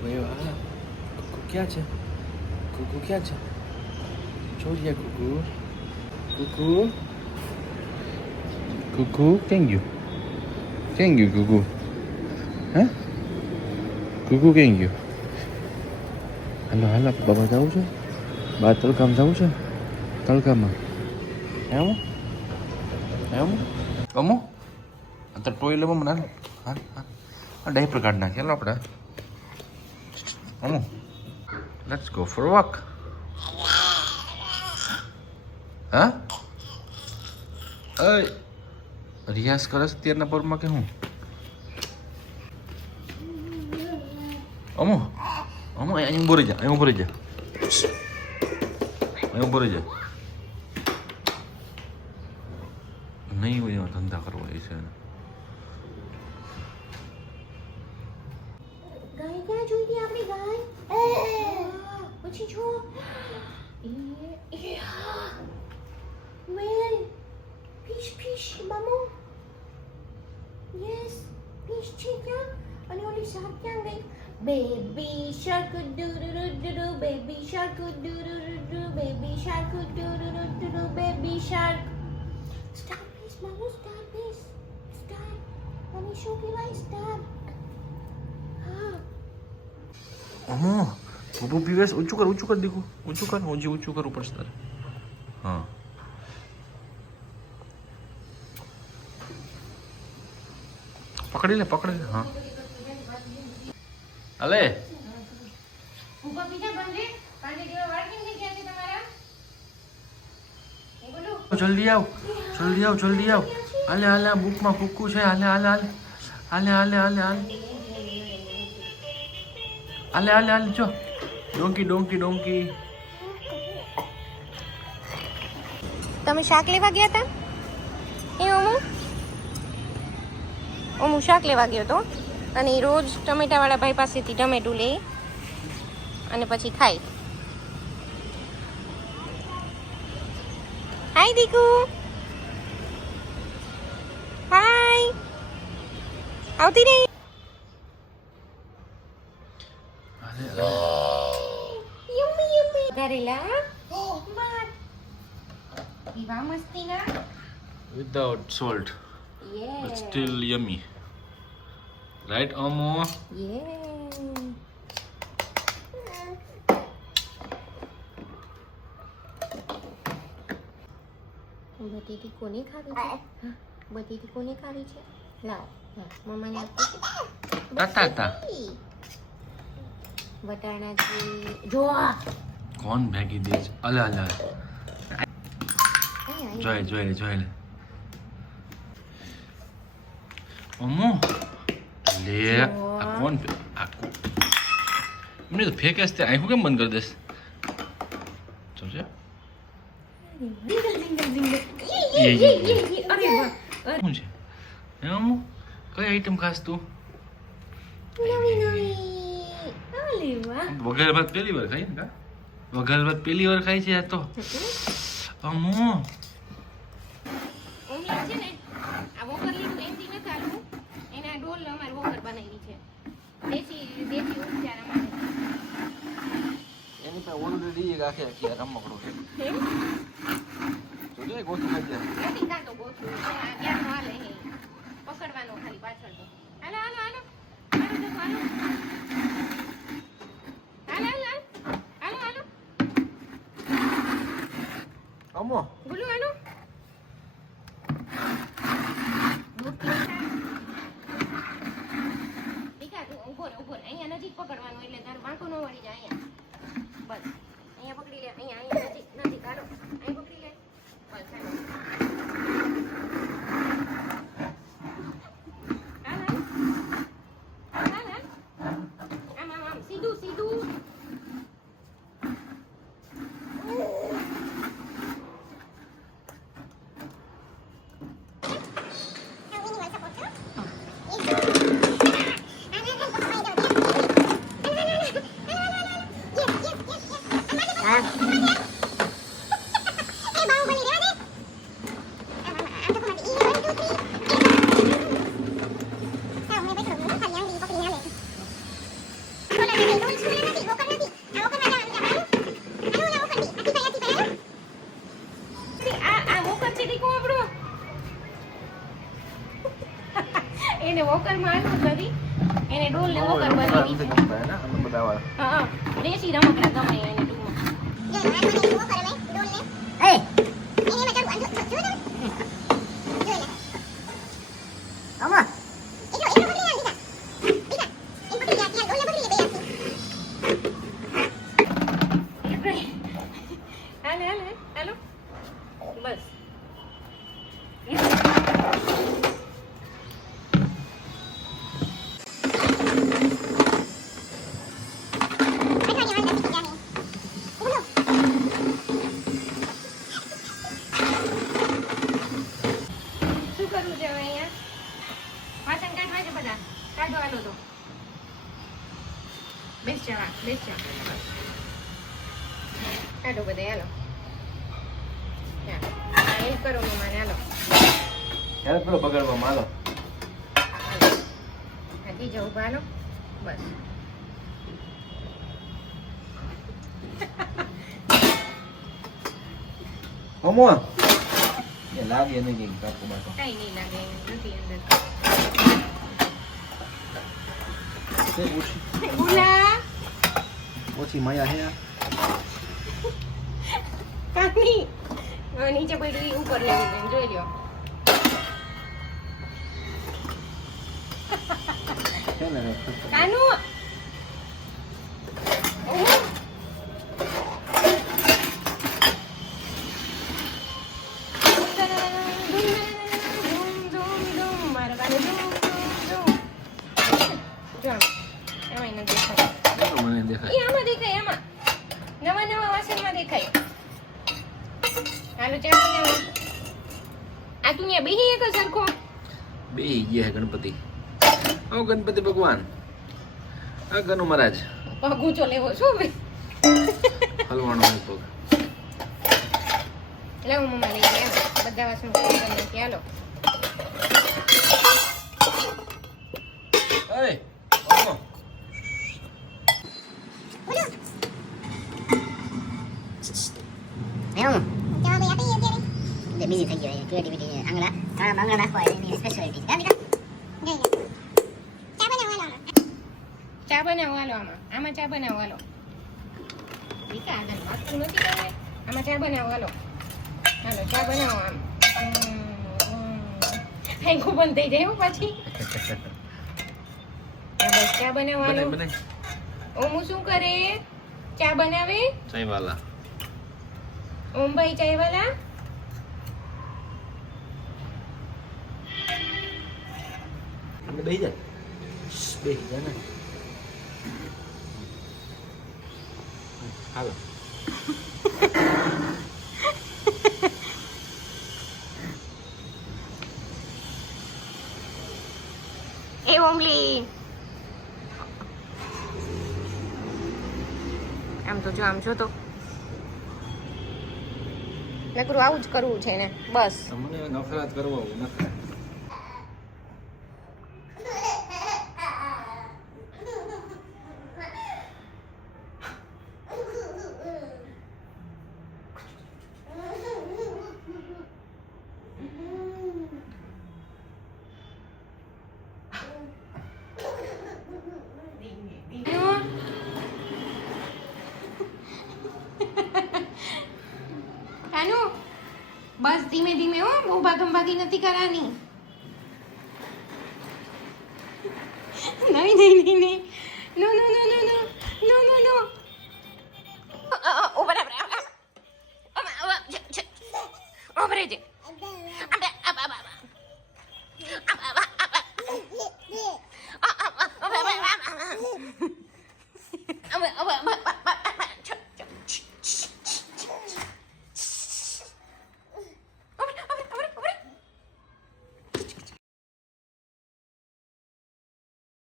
कोई वाला कुकू क्या છે कुकू क्या છે छोड़िए कुकू कुकू कुकू ક્યાં ગયું कुकू હે कुकू ક્યાં ગયું હાલો હાલો બાબા જવું છે બાર તડકામાં જવું છે તડકામાં એમ એમ અમો અત્યારે ટોયલેટમાં મને હા હા ડાયપર કાઢી નાખીએ હાલો આપણે અમો લેટ્સ ગો ફોર વોક હા રિયાઝ કરે છે અત્યારના પરમાં કે હું અમો અમો અહીં ઉભો રહી જા અહીં ઉભો રહી જા અહીં ઉભો રહી જા નહીં હોય એવા ધંધા કરવા એ છે ગાય ક્યાં જોઈ હતી આપણી ગાય પછી જો વેલ ફિશ મામો યસ ફિશ છે ક્યાં અને ઓલી શાર્ક ક્યાં ગઈ baby shark doo baby shark doo baby shark doo baby shark star please મામો સ્ટાર પ્લીઝ સ્ટાર મને શું કહેવાય સ્ટાર હા અમો ઊભું પીવેશ ઊંચું કર દીકું ઊંચું કર ઊંચું કરવું પડશે તારે હા પકડી લે હા અલે ઊભા બીજા બંને પાંડે જેવા વાળ કેમ થઈ ગયા છે તમારા એ બોલો જલ્દી આવ હાલે બુકમાં કુકુ છે હાલે જો ડોંકી તમે શાક લેવા ગયા હતા એ ઓમુ શાક લેવા ગયો તો અને એ રોજ ટમેટાવાળા ભાઈ પાસેથી ટમેટું લે અને પછી ખાય હાય દીકુ હાય આવતી રહી યમ્મી કરેલા પીવા મસ્તી ના without salt યે but still yummy right Amo યે બટેટી કોને ખાવી છે બટેટી કોને ખાવી છે લાવ મમ્માને આપી છે તા વટાણાથી જો કોણ ભેગી દે છે અલે જોઈ લે અમો લે આ કોણ મને તો ફેંકે છે આંખો કેમ બંધ કરી દેશ સમજે અરે વાહ શું છે એમ કઈ આઈટમ ખાસ તું નવી અરે વાહ વઘાર ભાત પહેલી વાર ખાઈ ને કા વઘાર ભાત પહેલી વાર ખાઈ છે આ તો અમો ઓમી છે ને આ વોકર લીધું એમથી ન ચાલુ એના ડોલ અમાર વોકર બનાવી છે દેશી ઉપચાર અમારે એની પાસે ઓલરેડી એક આખી રમકડું છે હે જોજે ગોઠું ખાઈ જાય નથી કાંતો ગોઠવું આ ક્યાં હાલે હે પકડવાનો ખાલી પાછળ તો હાલો અમો બોલું હાલો દીકા તું ઉભો રે અહીંયા નજીક પકડવાનું એટલે તાર વાંકો ન વળી જાય અહીંયા બસ અહીંયા પકડી લે અહીંયા નજીક હાલો અહીં પકડી લે બસ આમ સીધું એટલે વોકરમાં આટલું કરી એને ડોલ ને વોકર બનાવી છે. હા દેશી રમકડા ગમે એને હાલો બસ બેસ જા હાલો બધે હાલો હેલ્પ કરો મમ્માને હાલો હેલ્પ કરો બગાડવામાં હાલો. હાથી જાઉં હાલો બસ હમો એ લાગે નહીં કઈ કાકો બાકો કઈ નહીં લાગે નથી અંદર ઉલા ઓછી માયા હે કાની નીચે પડી ઉપર લેવું બેન જોઈ લ્યો છે ને કાનુ મને દેખાય. આમાં દેખાય આમાં નવા નવા વાસણમાં દેખાય હાલો ચા બનાવો આ તું ત્યાં બેહી એક સરખો બે ગયા હે ગણપતિ. ઓ ગણપતિ ભગવાન. આ ગનુ મહારાજ પગ ઊંચો લેવો શું બે હલવાનો હોય પગ. લાવો મમ્મા લઈ ગયા બધા વાસણ કરી નાખી હાલો એય ઓમો. બીજી થઈ ગયો ક્રિએટિવિટી આંગળા આંગળા નાખવા એની સ્પેશિયાલિટી છે ચા બનાવો હાલો આમાં ચા બનાવો હાલો દીકા આગળ વાગતું નથી કરે આમાં ચા બનાવો હાલો હાલો ચા બનાવો આમ હેંગું બંધ થઈ જાય હો પાછી બસ ચા બનાવો હાલો બનાય ઓમુ શું કરે ચા બનાવે ચાય વાલા. ઓમભાઈ ચાય વાલા અમે બેહી જા. બેહી જા ને. હાલો. એ ઓમલી આમ તો જો આમ જો તો નકરું આવું જ કરવું છે ને બસ તમને નફરત કરવો નફરત. કાનુ બસ ધીમે ધીમે હો બહુ ભાગમભાગી નથી કરવાની નહીં નહીં નહીં નહીં નો નો નો નો નો નો નો નો ઓ બરાબર ઓ બરે જે